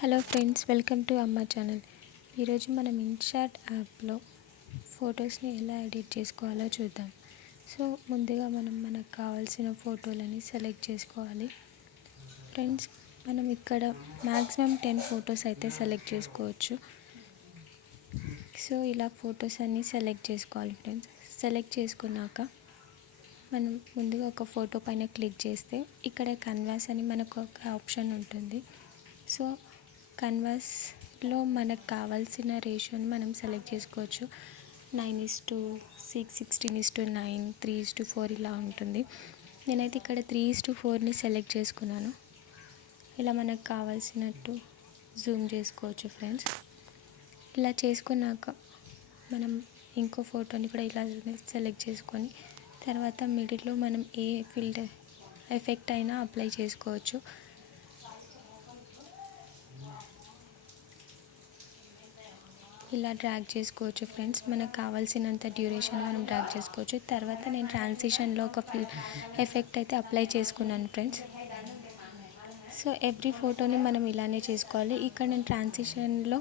Hello friends, welcome to అమ్మ channel. ఈరోజు మనం ఇన్షాట్ యాప్లో ఫొటోస్ని ఎలా ఎడిట్ చేసుకోవాలో చూద్దాం. సో ముందుగా మనకు కావాల్సిన ఫోటోలని సెలెక్ట్ చేసుకోవాలి. ఫ్రెండ్స్, మనం ఇక్కడ మ్యాక్సిమం 10 ఫొటోస్ అయితే సెలెక్ట్ చేసుకోవచ్చు. సో ఇలా ఫొటోస్ అన్నీ సెలెక్ట్ చేసుకోవాలి ఫ్రెండ్స్. సెలెక్ట్ చేసుకున్నాక మనం ముందుగా ఒక ఫోటో పైన క్లిక్ చేస్తే ఇక్కడ కన్వాస్ అని మనకు ఒక ఆప్షన్ ఉంటుంది. సో కన్వాస్లో మనకు కావాల్సిన రేషియోని మనం సెలెక్ట్ చేసుకోవచ్చు. 9:6, 16:9, 3:4 ఇలా ఉంటుంది. నేనైతే ఇక్కడ 3:4ని సెలెక్ట్ చేసుకున్నాను. ఇలా మనకు కావాల్సినట్టు జూమ్ చేసుకోవచ్చు ఫ్రెండ్స్. ఇలా చేసుకున్నాక మనం ఇంకో ఫోటోని కూడా ఇలా సెలెక్ట్ చేసుకొని తర్వాత మిడిల్లో మనం ఏ ఫిల్టర్ ఎఫెక్ట్ అయినా అప్లై చేసుకోవచ్చు. ఇలా డ్రాగ్ చేసుకోవచ్చు ఫ్రెండ్స్. మనకు కావాల్సినంత డ్యూరేషన్ మనం డ్రాగ్ చేసుకోవచ్చు. తర్వాత నేను ట్రాన్సిషన్లో ఒక ఎఫెక్ట్ అయితే అప్లై చేసుకున్నాను ఫ్రెండ్స్. సో ఎవ్రీ ఫోటోని మనం ఇలానే చేసుకోవాలి. ఇక్కడ నేను ట్రాన్సిషన్లో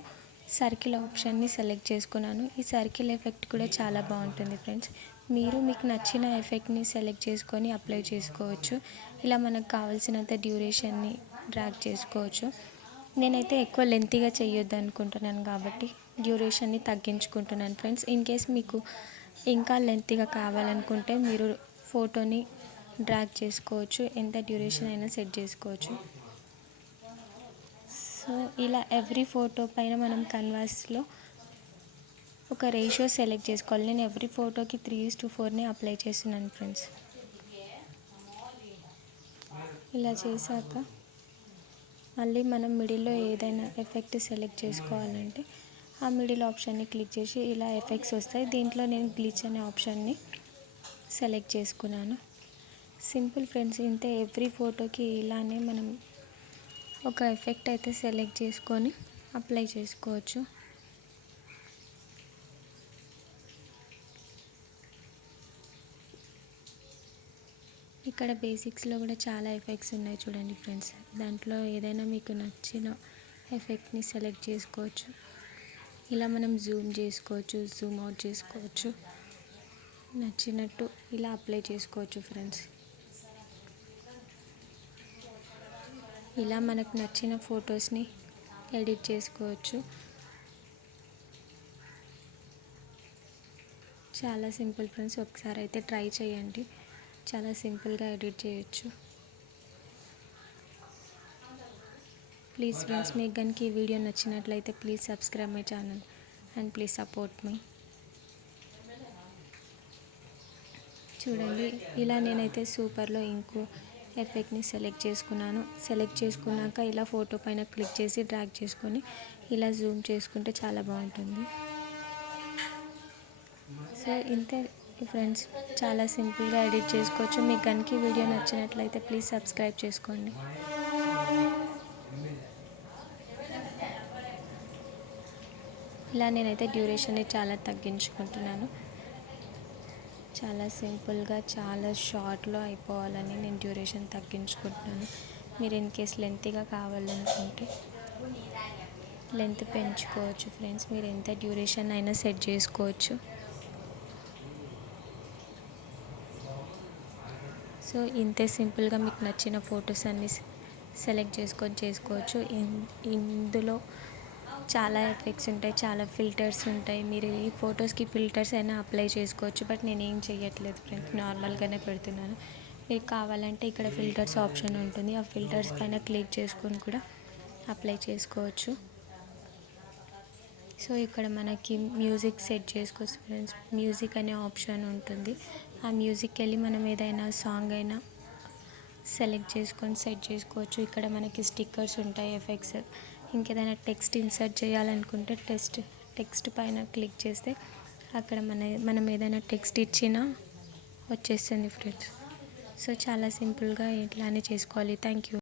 సర్కిల్ ఆప్షన్ని సెలెక్ట్ చేసుకున్నాను. ఈ సర్కిల్ ఎఫెక్ట్ కూడా చాలా బాగుంటుంది ఫ్రెండ్స్. మీకు నచ్చిన ఎఫెక్ట్ని సెలెక్ట్ చేసుకొని అప్లై చేసుకోవచ్చు. ఇలా మనకు కావాల్సినంత డ్యూరేషన్ని డ్రాగ్ చేసుకోవచ్చు. నేనైతే ఎక్కువ లెంతీగా చేయొద్దు అనుకుంటున్నాను కాబట్టి డ్యూరేషన్ని తగ్గించుకుంటున్నాను ఫ్రెండ్స్. ఇన్ కేస్ మీకు ఇంకా లెంతీగా కావాలనుకుంటే మీరు ఫోటోని డ్రాగ్ చేసుకోవచ్చు, ఎంత డ్యూరేషన్ అయినా సెట్ చేసుకోవచ్చు. సో ఇలా ఎవ్రీ ఫోటో పైన మనం కన్వాస్లో ఒక రేషియో సెలెక్ట్ చేసుకోవాలి. నేను ఎవ్రీ ఫోటోకి 3:4ని అప్లై చేస్తున్నాను ఫ్రెండ్స్. ఇలా చేశాక మళ్ళీ మనం మిడిల్లో ఏదైనా ఎఫెక్ట్ సెలెక్ట్ చేసుకోవాలంటే ఆ మిడిల్ ఆప్షన్ని క్లిక్ చేసి ఇలా ఎఫెక్ట్స్ వస్తాయి. దీంట్లో నేను గ్లిచ్ అనే ఆప్షన్ని సెలెక్ట్ చేసుకున్నాను. సింపుల్ ఫ్రెండ్స్, ఇంతే. ఎవ్రీ ఫోటోకి ఇలానే మనం ఒక ఎఫెక్ట్ అయితే సెలెక్ట్ చేసుకొని అప్లై చేసుకోవచ్చు. ఇక్కడ బేసిక్స్లో కూడా చాలా ఎఫెక్ట్స్ ఉన్నాయి చూడండి ఫ్రెండ్స్. దాంట్లో ఏదైనా మీకు నచ్చిన ఎఫెక్ట్ని సెలెక్ట్ చేసుకోవచ్చు. ఇలా మనం జూమ్ చేసుకోవచ్చు, జూమ్ అవుట్ చేసుకోవచ్చు, నచ్చినట్టు ఇలా అప్లై చేసుకోవచ్చు ఫ్రెండ్స్. ఇలా మనకు నచ్చిన ఫొటోస్ని ఎడిట్ చేసుకోవచ్చు. చాలా సింపుల్ ఫ్రెండ్స్, ఒకసారి అయితే ట్రై చేయండి. చాలా సింపుల్గా ఎడిట్ చేయొచ్చు. ప్లీజ్ ఫ్రెండ్స్, మీకు కనుక ఈ వీడియో నచ్చినట్లయితే please subscribe my channel and please support me. చూడండి, ఇలా నేనైతే సూపర్లో ఇంకో ఎఫెక్ట్ని సెలెక్ట్ చేసుకున్నాను. సెలెక్ట్ చేసుకున్నాక ఇలా ఫోటో పైన క్లిక్ చేసి డ్రాగ్ చేసుకొని ఇలా జూమ్ చేసుకుంటే చాలా బాగుంటుంది. సో ఇంతే ఫ్రెండ్స్, చాలా సింపుల్గా ఎడిట్ చేసుకోవచ్చు. మీకు కనుక ఈ వీడియో నచ్చినట్లయితే ప్లీజ్ సబ్స్క్రైబ్ చేసుకోండి. ఇలా నేనైతే డ్యూరేషన్ని చాలా తగ్గించుకుంటున్నాను. చాలా సింపుల్గా, చాలా షార్ట్లో అయిపోవాలని నేను డ్యూరేషన్ తగ్గించుకుంటున్నాను. మీరు ఇన్ కేస్ లెంతీగా కావాలనుకుంటే లెంత్ పెంచుకోవచ్చు ఫ్రెండ్స్. మీరు ఎంత డ్యూరేషన్ అయినా సెట్ చేసుకోవచ్చు. సో ఇంతే సింపుల్గా మీకు నచ్చిన ఫొటోస్ అన్నీ సెలెక్ట్ చేసుకోవచ్చు. ఇందులో చాలా ఎఫెక్ట్స్ ఉంటాయి, చాలా ఫిల్టర్స్ ఉంటాయి. మీరు ఈ ఫొటోస్కి ఫిల్టర్స్ అయినా అప్లై చేసుకోవచ్చు. బట్ నేనేం చేయట్లేదు ఫ్రెండ్స్, నార్మల్గానే పెడుతున్నాను. మీకు కావాలంటే ఇక్కడ ఫిల్టర్స్ ఆప్షన్ ఉంటుంది. ఆ ఫిల్టర్స్ పైన క్లిక్ చేసుకొని కూడా అప్లై చేసుకోవచ్చు. సో ఇక్కడ మనకి మ్యూజిక్ సెట్ చేసుకోవచ్చు ఫ్రెండ్స్. మ్యూజిక్ అనే ఆప్షన్ ఉంటుంది. ఆ మ్యూజిక్కి వెళ్ళి మనం ఏదైనా సాంగ్ అయినా సెలెక్ట్ చేసుకొని సెట్ చేసుకోవచ్చు. ఇక్కడ మనకి స్టిక్కర్స్ ఉంటాయి, ఎఫెక్ట్స్. ఇంకేదైనా టెక్స్ట్ ఇన్సర్ట్ చేయాలనుకుంటే టెక్స్ట్ పైన క్లిక్ చేస్తే అక్కడ మనం ఏదైనా టెక్స్ట్ ఇచ్చినా వచ్చేస్తుంది ఫ్రెండ్స్. సో చాలా సింపుల్గా ఇట్లానే చేసుకోవాలి. Thank you.